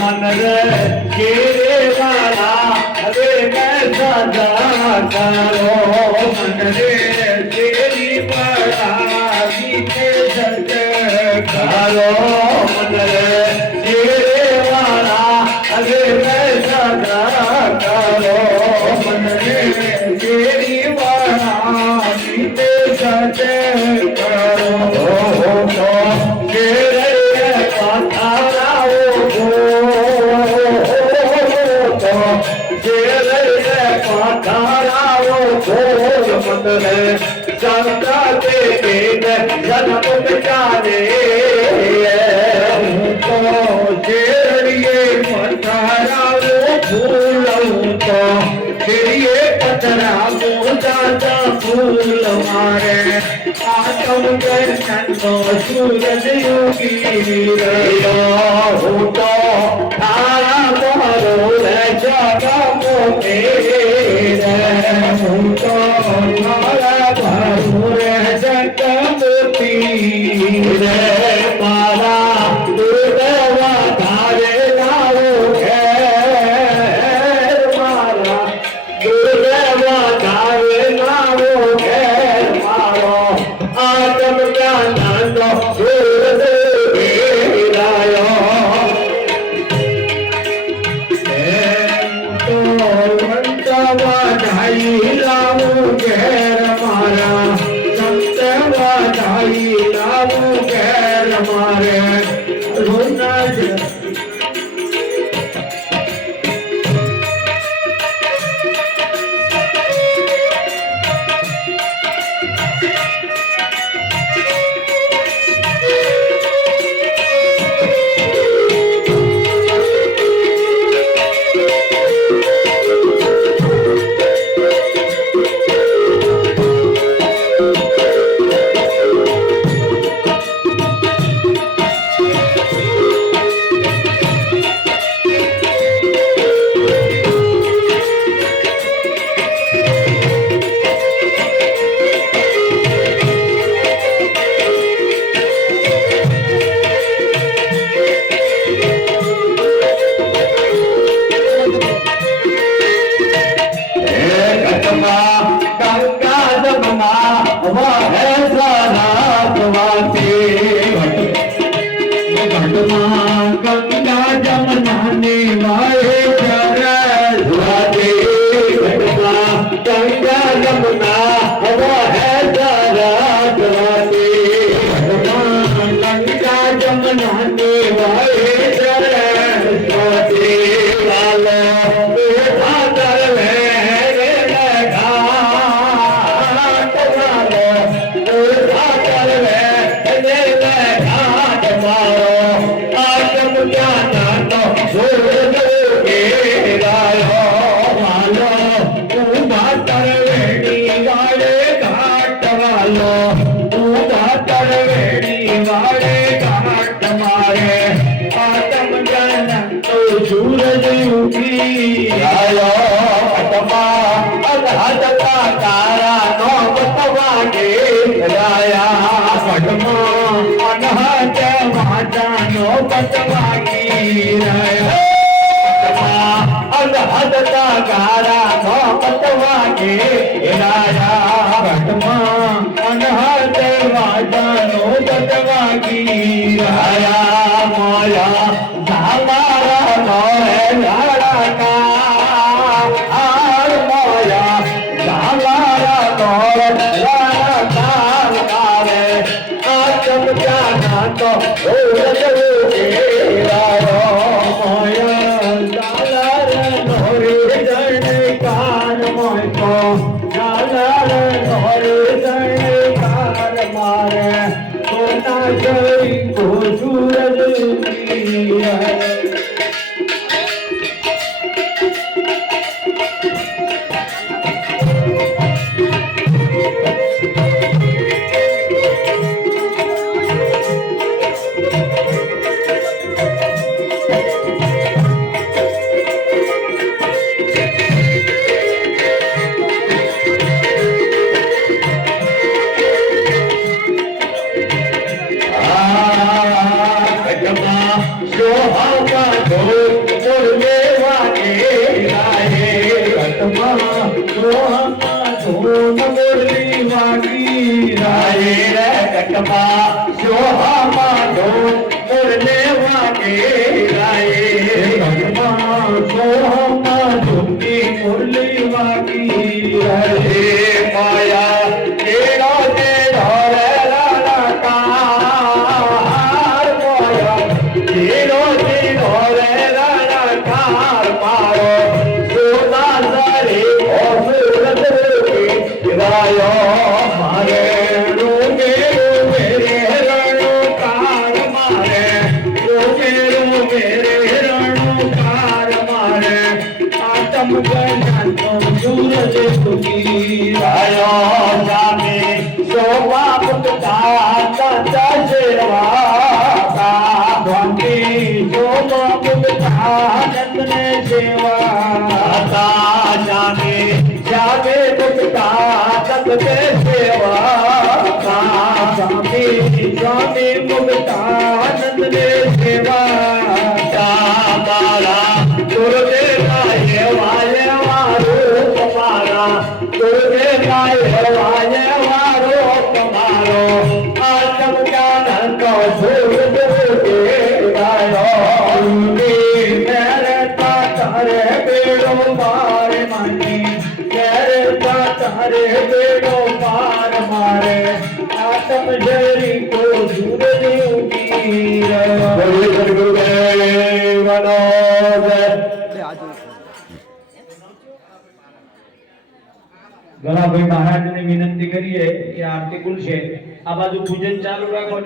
मन रे केरे वाला रे कैसा करो मन रे तेरी बड़ा बीते सच करो मन रे केरे वाला रे कैसा करो मन रे तेरी बड़ा बीते सच करो जनता के जन्म जाने तो जेड़िए मथारा वो फूल तो जेड़िए पतरा वो जाता फूल मारे आतम दर्शन तो सूरज योगी हो तो तारा मारो जगा मोटे तो मारा दुर्गवा धारे लाओ घेर मारा दुर्गवा धारे लाओ घेर मारो आत्म ज्ञान सूरज गिरायो तो वंतवा ढाई लाओ घेर मारा संतवा ढाई लाओ घेर मारे रोना गंगा जमुना निवाए गंगा जमुना वो है गंगा जमुना निवाए सूरज उगी आयो पटमा अधता तारा नो बतवा के राया पटमा अनहत माता नो बतवा की राया पटमा अधता तारा नो बतवा के राया पटमा अनहत माता नो बतवा की राया माया हमारा વાગી રાયે રે કટપા શોહામાં ઢોલ મુરલે વાગે રાયે કટપા શોહામાં ઢોલની મુરલી વાગી રાયે માયા તેરો તેરો રે રણકાર માયા તેરો તેરો રે રણકાર મારો સોના સરે ઓસરત રાયો મારે રોગે રોગે રે રણકાર મારે રોગે રોગે રે રણકાર મારે આતમ ગણનો સૂરજ સુખી રાયો જામે શોભા પુતતા તત સેવા કા ભંગી શોભા પુતતા નંદને સેવા કા જામે જામે પુતતા તત સેવા કા જામે જામે પુતતા નંદને સેવા કા મારા ગુરુદે કાય વાય મારો કમારા ગુરુદે કાય વાય મારો કમારો આતમ જ્ઞાન કો સૂરજ કે ગાયો મેરે તારે બેડો પાર માની મેરે તારે બેડો પાર મારે આતમ જરી કો સૂરજ ઉગી રહ્યો બોલે સદગુરુદેવ ગલાભાઈ મહારાજને વિનંતી કરીએ કે આરતી ખુલશે આ બાજુ પૂજન ચાલુ રાખો.